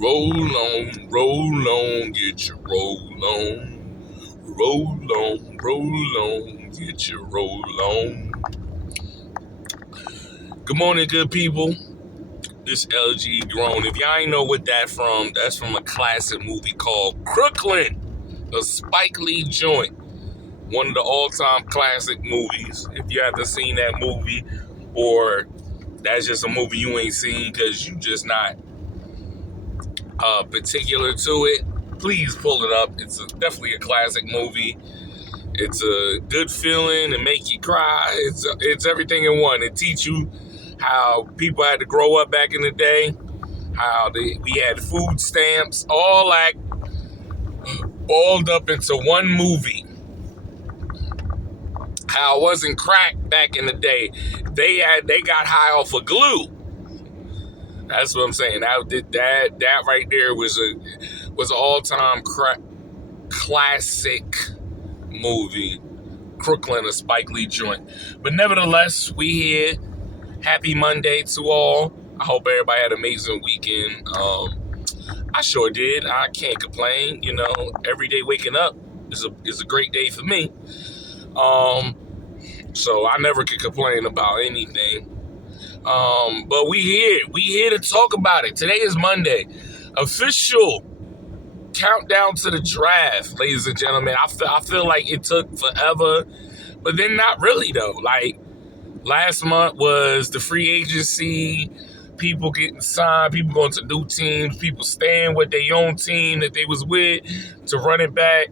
roll on, get your roll on. Roll on, get your roll on. Good morning, good people. This LG Grown. If y'all ain't know what that's from a classic movie called Crooklyn, a Spike Lee joint. One of the all-time classic movies. If you haven't seen that movie, or that's just a movie you ain't seen because you just not particular to it, please pull it up. It's definitely a classic movie. It's a good feeling and make you cry. It's everything in one. It teach you how people had to grow up back in the day, how we had food stamps, all that balled up into one movie. How it wasn't crack back in the day. They got high off of glue. That's what I'm saying. That right there was an all-time classic movie. Crooklyn, a Spike Lee joint. But nevertheless, we here. Happy Monday to all. I hope everybody had an amazing weekend. I sure did. I can't complain. You know, every day waking up is a great day for me. So I never could complain about anything. But we here to talk about it. Today is Monday. Official countdown to the draft, ladies and gentlemen. I feel like it took forever, but then not really though. Like last month was the free agency, people getting signed, people going to new teams, people staying with their own team that they was with to run it back.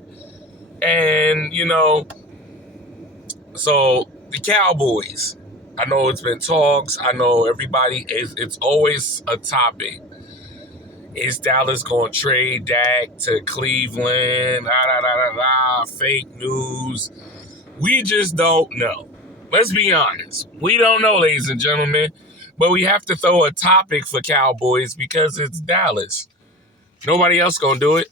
And, you know, so the Cowboys, I know it's been talks. I know everybody, it's always a topic. Is Dallas going to trade Dak to Cleveland? Fake news. We just don't know. Let's be honest. We don't know, ladies and gentlemen. But we have to throw a topic for Cowboys because it's Dallas. Nobody else going to do it.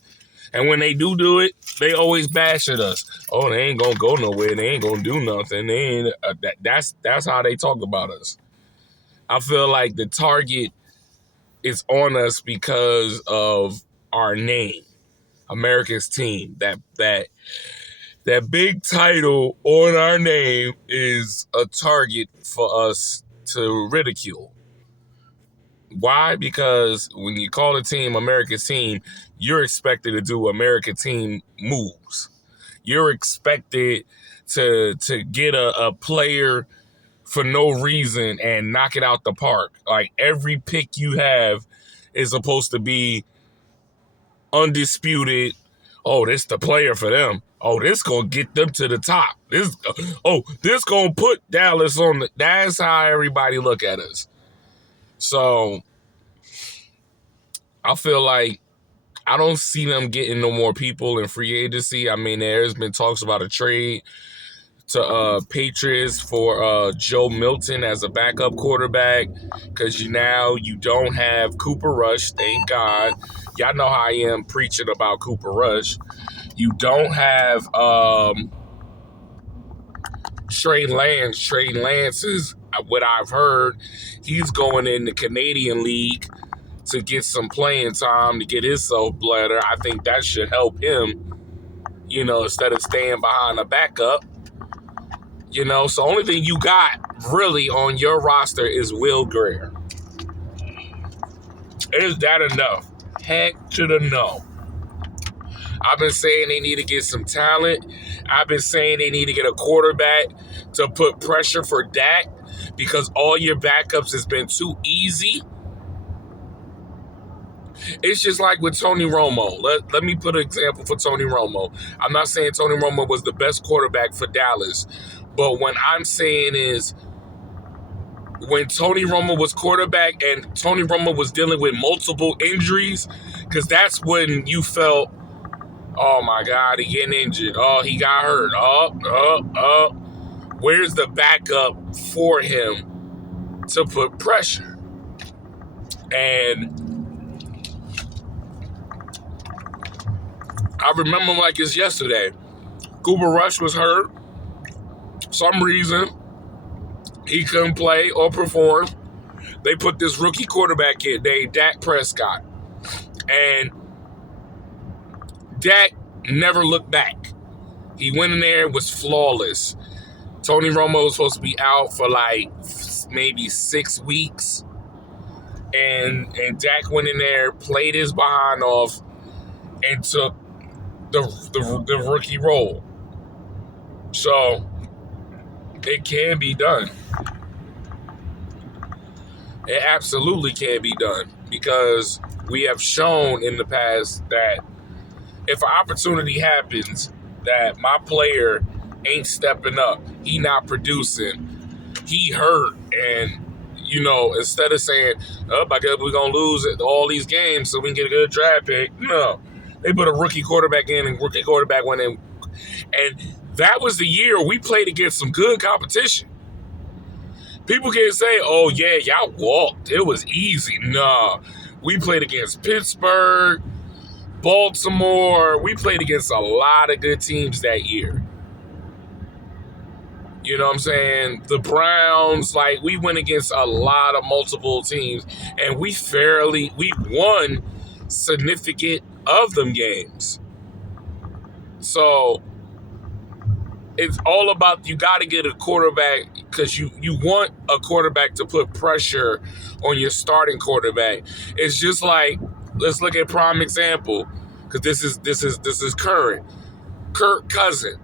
And when they do it, they always bash at us. Oh, they ain't going to go nowhere. They ain't going to do nothing. They ain't, that's how they talk about us. I feel like the target is on us because of our name, America's team. That big title on our name is a target for us to ridicule. Why? Because when you call a team America's team, you're expected to do American team moves. You're expected to get a player for no reason and knock it out the park. Like every pick you have is supposed to be undisputed. Oh, this the player for them. Oh, this gonna get them to the top. This gonna put Dallas on the. That's how everybody look at us. So I feel like I don't see them getting no more people in free agency. I mean, there's been talks about a trade to Patriots for Joe Milton as a backup quarterback because you don't have Cooper Rush, thank God. Y'all know how I am preaching about Cooper Rush. You don't have Trey Lance. Trey Lance is what I've heard. He's going in the Canadian League to get some playing time to get himself better. I think that should help him, you know, instead of staying behind a backup. You know, so the only thing you got really on your roster is Will Grier. Is that enough? Heck to the no. I've been saying they need to get some talent. I've been saying they need to get a quarterback to put pressure for Dak because all your backups has been too easy. It's just like with Tony Romo. Let me put an example for Tony Romo. I'm not saying Tony Romo was the best quarterback for Dallas, but what I'm saying is when Tony Romo was quarterback and Tony Romo was dealing with multiple injuries, because that's when you felt, oh my God, he getting injured. Oh, he got hurt. Where's the backup for him to put pressure? And I remember like it's yesterday. Cooper Rush was hurt. Some reason he couldn't play or perform. They put this rookie quarterback in named Dak Prescott. And Dak never looked back. He went in there, was flawless. Tony Romo was supposed to be out for like maybe 6 weeks. And Dak went in there, played his behind off, and took the rookie role. So it can be done. It absolutely can be done because we have shown in the past that if an opportunity happens that my player ain't stepping up, he not producing, he hurt, and instead of saying, "Oh, I guess we're gonna lose all these games so we can get a good draft pick," no, they put a rookie quarterback in, and rookie quarterback went in, and that was the year we played against some good competition. People can say, "Oh yeah, y'all walked. It was easy." Nah, we played against Pittsburgh, Baltimore. We played against a lot of good teams that year. You know what I'm saying? The Browns, like, we went against a lot of multiple teams, and we won significant of them games. So it's all about, you got to get a quarterback because you want a quarterback to put pressure on your starting quarterback. It's just like, let's look at prime example, because this is current. Kirk Cousins.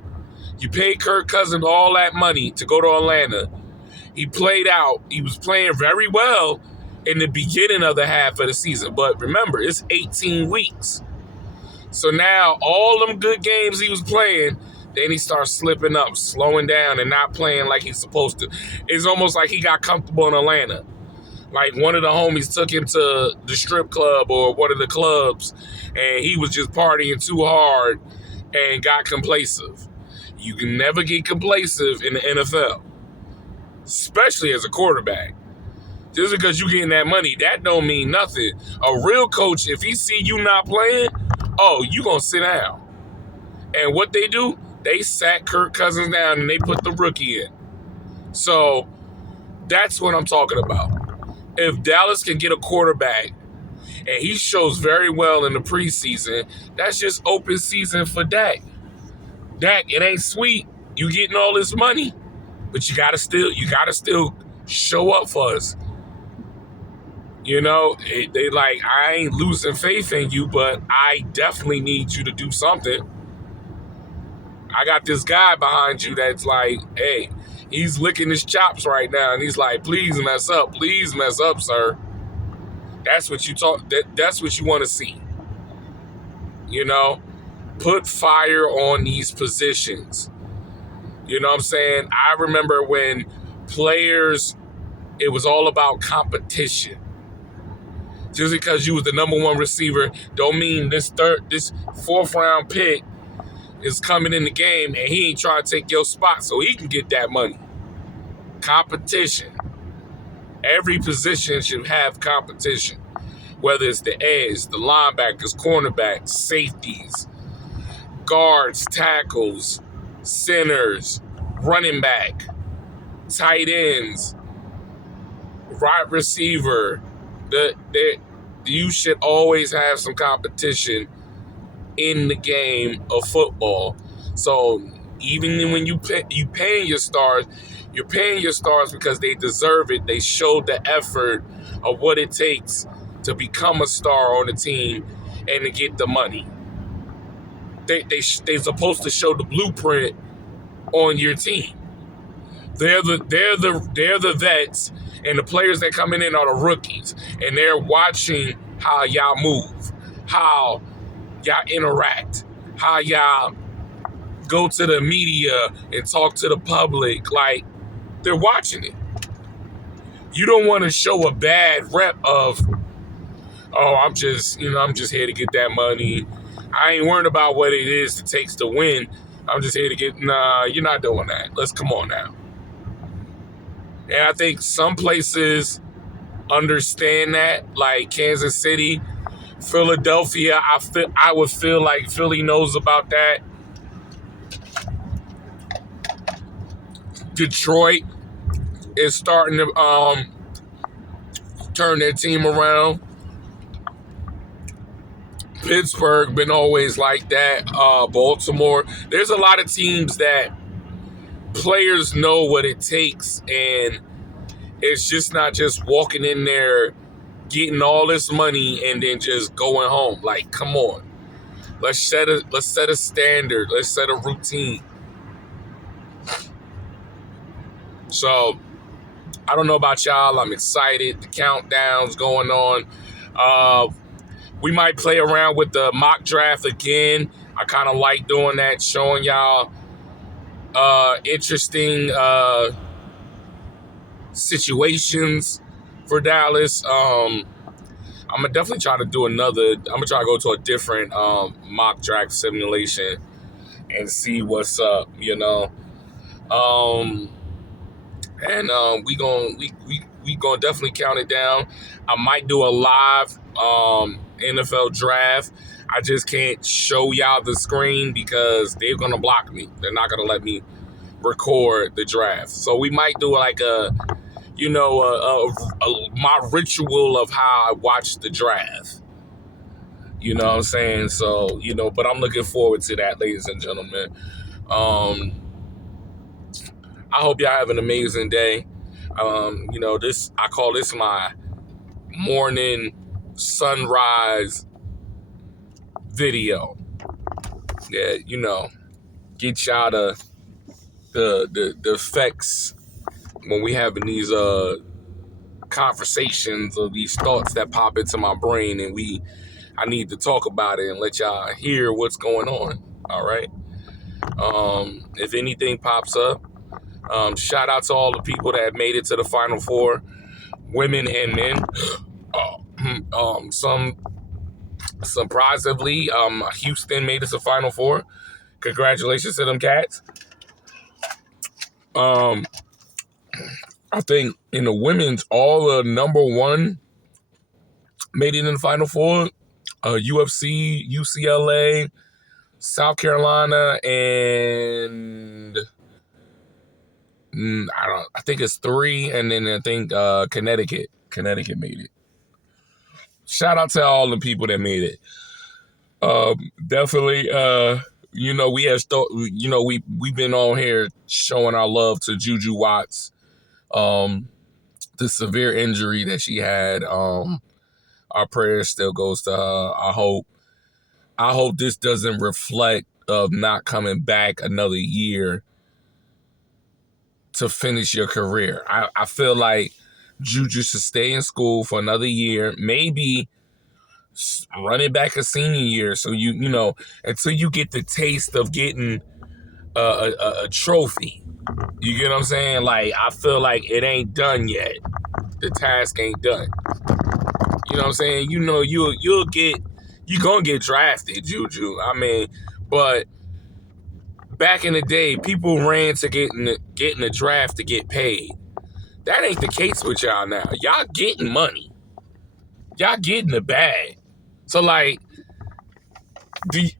You paid Kirk Cousins all that money to go to Atlanta. He played out. He was playing very well in the beginning of the half of the season. But remember, it's 18 weeks. So now all them good games he was playing, then he starts slipping up, slowing down, and not playing like he's supposed to. It's almost like he got comfortable in Atlanta. Like one of the homies took him to the strip club or one of the clubs, and he was just partying too hard and got complacent. You can never get complacent in the NFL, especially as a quarterback. Just because you getting that money, that don't mean nothing. A real coach, if he see you not playing, oh, you gonna sit down. And what they do, they sat Kirk Cousins down and they put the rookie in. So that's what I'm talking about. If Dallas can get a quarterback and he shows very well in the preseason, that's just open season for Dak. Dak, it ain't sweet. You getting all this money, but you gotta still show up for us. They like, I ain't losing faith in you, but I definitely need you to do something. I got this guy behind you that's like, hey, he's licking his chops right now, and he's like, please mess up, sir. That's what you that's what you want to see. Put fire on these positions. You know what I'm saying? I remember when players, it was all about competition. Just because you was the number one receiver don't mean this fourth round pick is coming in the game and he ain't trying to take your spot so he can get that money. Competition. Every position should have competition. Whether it's the edge, the linebackers, cornerbacks, safeties, guards, tackles, centers, running back, tight ends, wide receiver. You should always have some competition in the game of football. So even when you're paying your stars, you're paying your stars because they deserve it. They showed the effort of what it takes to become a star on the team and to get the money. They're supposed to show the blueprint on your team. They're the vets, and the players that come in are the rookies, and they're watching how y'all move, how y'all interact, how y'all go to the media and talk to the public. Like, they're watching it. You don't want to show a bad rep of, oh, I'm just here to get that money. I ain't worried about what it is it takes to win. I'm just here to get, nah, you're not doing that. Let's come on now. And I think some places understand that, like Kansas City, Philadelphia. I would feel like Philly knows about that. Detroit is starting to turn their team around. Pittsburgh been always like that. Baltimore. There's a lot of teams that players know what it takes, and it's just not just walking in there, getting all this money, and then just going home. Like, come on. Let's set a standard. Let's set a routine. So I don't know about y'all. I'm excited. The countdown's going on. We might play around with the mock draft again. I kind of like doing that, showing y'all interesting situations for Dallas. I'm gonna definitely try to do another. I'm gonna try to go to a different mock draft simulation and see what's up. And we gonna definitely count it down. I might do a live NFL draft. I just can't show y'all the screen because they're gonna block me. They're not gonna let me record the draft. So we might do like my ritual of how I watch the draft. You know what I'm saying? So, but I'm looking forward to that, ladies and gentlemen. I hope y'all have an amazing day. I call this my morning sunrise video. Yeah, get y'all the effects when we having these conversations or these thoughts that pop into my brain, and I need to talk about it and let y'all hear what's going on. All right. If anything pops up, shout out to all the people that made it to the Final Four, women and men. Some surprisingly, Houston made it to Final Four. Congratulations to them cats. I think in the women's, all the number one made it in the Final Four. UFC, UCLA, South Carolina, and I think it's 3, and then I think Connecticut. Connecticut made it. Shout out to all the people that made it. Definitely, we've been on here showing our love to Juju Watts. The severe injury that she had. Our prayer still goes to her. I hope this doesn't reflect of not coming back another year to finish your career. I feel like Juju should stay in school for another year, maybe run it back a senior year, so until you get the taste of getting a trophy. You get what I'm saying? Like, I feel like it ain't done yet. The task ain't done. You know what I'm saying? You're gonna get drafted, Juju. I mean, but back in the day, people ran to getting the draft to get paid. That ain't the case with y'all now. Y'all getting money. Y'all getting the bag. So, like,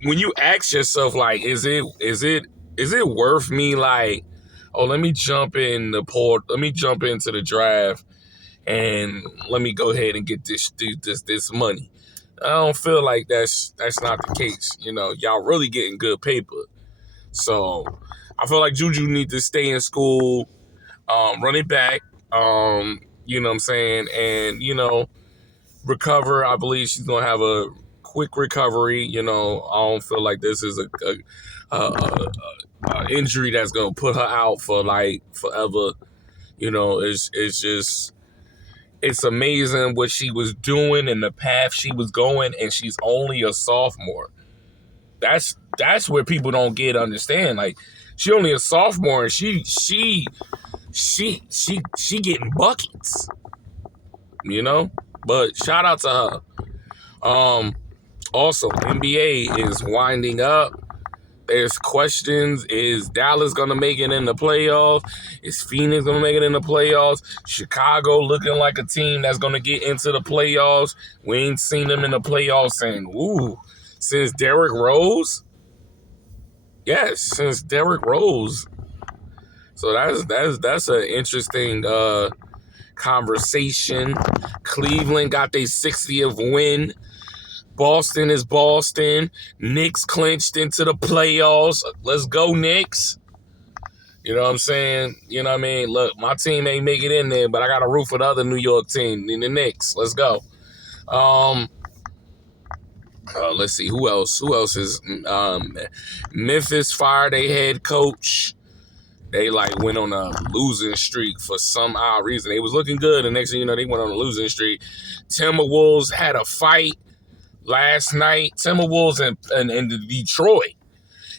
when you ask yourself, like, is it worth me, like, oh, let me jump into the draft and let me go ahead and get this money. I don't feel like that's not the case. Y'all really getting good paper. So I feel like Juju need to stay in school, run it back, you know what I'm saying, and, recover. I believe she's going to have a quick recovery. I don't feel like this is a injury that's going to put her out for, like, forever. It's amazing what she was doing and the path she was going, and she's only a sophomore. That's where people don't understand. Like, she only a sophomore, and she getting buckets. But shout out to her. Also, NBA is winding up. There's questions. Is Dallas going to make it in the playoffs? Is Phoenix going to make it in the playoffs? Chicago looking like a team that's going to get into the playoffs. We ain't seen them in the playoffs since Derrick Rose. Yes, since Derrick Rose. So that's an interesting conversation. Cleveland got their 60th win. Boston is Boston. Knicks clinched into the playoffs. Let's go, Knicks. You know what I'm saying? You know what I mean? Look, my team ain't make it in there, but I got a root for the other New York team, in the Knicks. Let's go. Let's see. Who else? Who else is Memphis fired their head coach. They went on a losing streak for some odd reason. They was looking good, and next thing you know, they went on a losing streak. Timberwolves had a fight last night. Timberwolves and Detroit.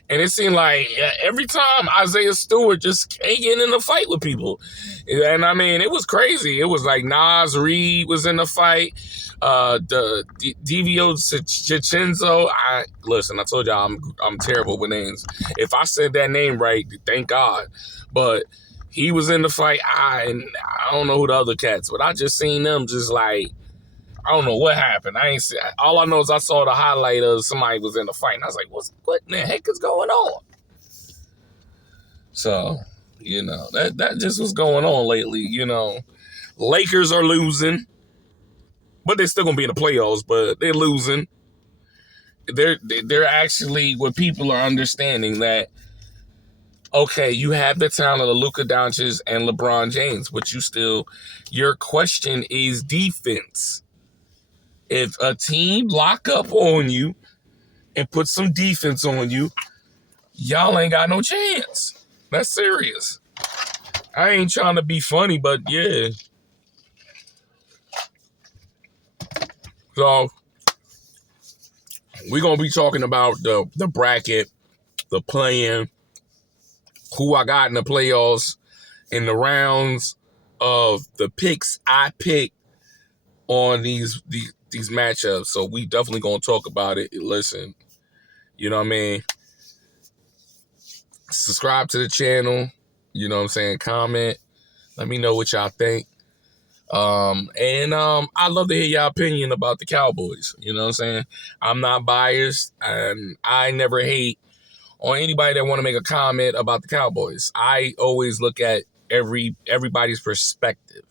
And it seemed like every time Isaiah Stewart just can't get in a fight with people. And I mean, it was crazy. It was like Nas Reed was in the fight. The Divio Chichenzo. Listen, I told y'all I'm terrible with names. If I said that name right, thank God. But he was in the fight. I don't know who the other cats, but I just seen them just like, I don't know what happened. All I know is I saw the highlight of somebody was in the fight, and I was like, what in the heck is going on? So, that just was going on lately, Lakers are losing, but they're still gonna be in the playoffs, but they're losing. They're actually, what people are understanding that, okay, you have the talent of Luka Doncic and LeBron James, but your question is defense. If a team lock up on you and put some defense on you, y'all ain't got no chance. That's serious. I ain't trying to be funny, but yeah. So we're going to be talking about the bracket, the play-in, who I got in the playoffs, in the rounds of the picks I picked on these matchups. So we definitely going to talk about it. Listen, you know what I mean? Subscribe to the channel. You know what I'm saying? Comment. Let me know what y'all think. I'd love to hear y'all opinion about the Cowboys. You know what I'm saying? I'm not biased, and I never hate on anybody that want to make a comment about the Cowboys. I always look at everybody's perspective.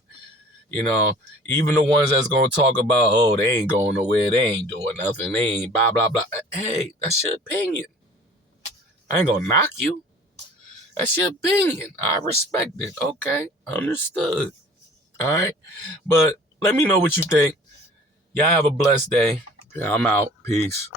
Even the ones that's going to talk about, oh, they ain't going nowhere, they ain't doing nothing, they ain't blah, blah, blah. Hey, that's your opinion. I ain't going to knock you. That's your opinion. I respect it. Okay, understood. All right, but let me know what you think. Y'all have a blessed day. I'm out. Peace.